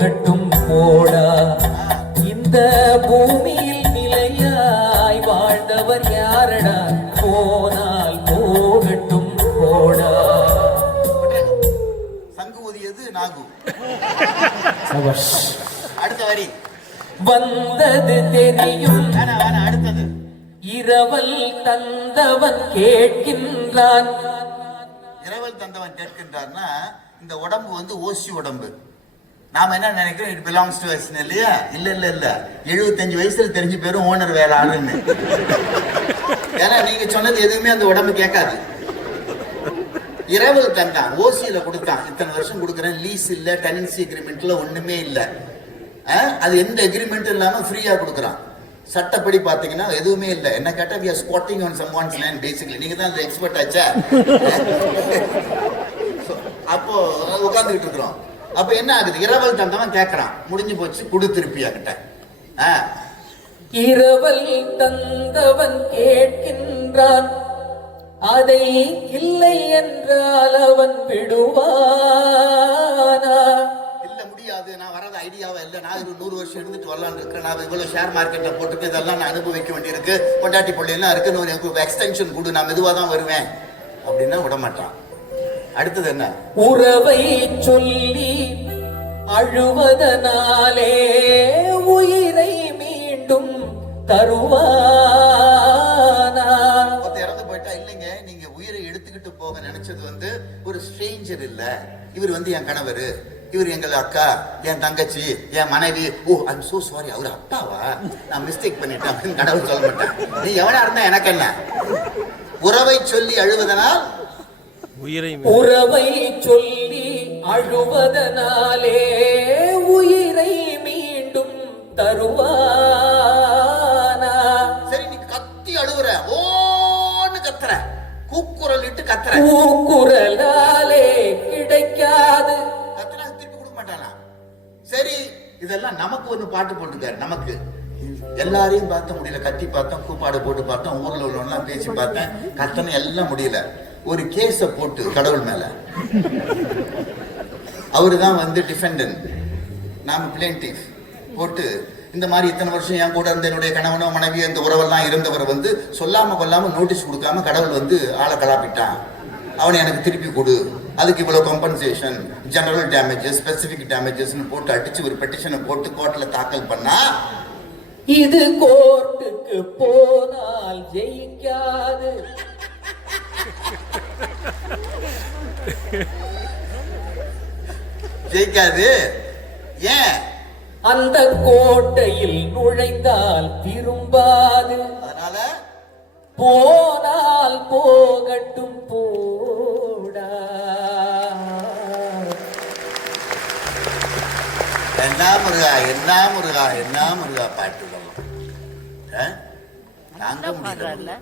கட்டும் போடா இந்த பூமியில் நிலையாய் வாழ்ந்தவர் யாரடா போனால் போகட்டும் போடா. சங்கு ஊதியது நாகு. அடுத்த வரி வந்தது தெரியும் அடுத்தது இரவல் தந்தவன் கேட்கின்றான். இரவல் தந்தவன் கேட்கின்றார்னா இந்த உடம்பு வந்து ஓசி உடம்பு. நாம என்ன நினைக்கிறோம், இட் பிலாங்ஸ் டு அஸ் இல்லையா? இல்ல இல்ல இல்ல, 75 வயசுல தெரிஞ்சு பேரும் ஓனர் வேலை ஆளுன்னு. ஏன்னா நீங்க சொன்னது எதுவுமே அந்த உடம்பு கேட்காது. இரவல் தந்தான், ஓசியில கொடுத்தான், இத்தனை வருஷம் கொடுக்குறேன், லீஸ் இல்ல, டெனன்சி அக்ரிமெண்ட்ல ஒண்ணுமே இல்ல, அது எந்த அக்ரிமெண்ட் இல்லாம ஃப்ரீயா கொடுக்குறான். சட்டப்படி பாத்தீங்கன்னா எதுவுமே இல்ல. என்ன கேட்டா we are squatting on someone's land basically. நீங்க தான் அந்த எக்ஸ்பர்ட் ஆச்சா. அப்போ உட்கார்ந்துகிட்டு இருக்கிறோம். அப்ப என்ன ஆகுது, இரவல் தந்தவன் கேட்கறான், முடிஞ்சு போச்சு, குடு திருப்பியா கிட்ட. இரவல் தந்தவன் கேட்கின்றான், அதை இல்லை என்றால் அவன் விடுவானா? இல்ல முடியாது, நான் வரது ஐடியாவா இல்ல, நான் 100 வருஷம் இருந்துட்டு வரலான்னு இருக்கேன், நான் இவ்வளவு ஷேர் மார்க்கெட்ல போட்டுட்டு இதெல்லாம் நான் அனுபவிக்க வேண்டியிருக்கு, பொண்டாட்டி பிள்ளை எல்லாம் இருக்கு, எக்ஸ்டென்ஷன் கொடு, நான் மெதுவா தான் வருவேன் அப்படின்னா விட மாட்டான். அடுத்தது என்ன, உறவை சொல்லி அழுவதனாலே உயிரை மீண்டும் தருவானா? இறந்து போயிட்டா இல்லைங்க, நீங்க உயிரை எடுத்துக்கிட்டு போக நினைச்சது வந்து ஒரு ஸ்ட்ரேஞ்சர் இல்ல, இவர் வந்து என் கணவர், இவர் எங்கள் அக்கா, என் தங்கச்சி, என் மனைவி. ஓ ஐம் சோ சாரி, அவர் அப்பாவா, நான் மிஸ்டேக் பண்ணிட்டேன் அப்படின்னு கடவுள் சொல்ல மாட்டேன். நீ எவனா இருந்தா எனக்கு என்ன. உறவை சொல்லி அழுவதனால், உறவை சொல்லி அழுவதனாலே உயிரை மீண்டும் தருவானா? சரி, நீ கத்தி அழுவுற, ஓன்னு கத்துற, கூக்குரல் இட்டு கத்துற, கூக்குரலாலே கிடைக்காது, கத்துனா திருப்பி கொடுக்க மாட்டானா? சரி, இதெல்லாம் நமக்கு ஒரு பாட்டு போட்டுக்காரு. நமக்கு எல்லாரையும் பார்த்த முடியல, கத்தி பார்த்தோம், கூப்பாடு போட்டு பார்த்தோம், ஊர்ல உள்ளவெல்லாம் பேசி பார்த்தேன், கத்தனை எல்லாம் முடியல. ஒரு கேஸ போட்டு கடவுள் மேல, அவருதான் வந்து டிஃபெண்டன்ட், நாம பிளேன்டிஃப் போட்டு, இந்த மாதிரி இத்தனை வருஷம் என் கூட இருந்த என்னுடைய கணவனோ மனைவியோ இந்த உறவெல்லாம் இருந்தவர் வந்து சொல்லாம கொல்லாம நோட்டீஸ் கொடுக்காம கடவுள் வந்து ஆளை கலாப்பிட்டான், அவனை எனக்கு திருப்பி கொடு, அதுக்கு இவ்வளவு compensation, general damages, specific damages போட்டு அடிச்சு ஒரு பெட்டிஷனை போட்டு கோர்ட்ல தாக்கல் பண்ணா, இது கோர்ட்டுக்கு போனால் ஜெயிக்காது, ஜெயிக்காது. ஏன்? அந்த கோட்டையில் நுழைந்தால் திரும்பாது, அதனால போனால் போகட்டும் போடா. என்ன முருகா, என்ன முருகா, என்ன முருகா பாட்டு தாங்க முடியல.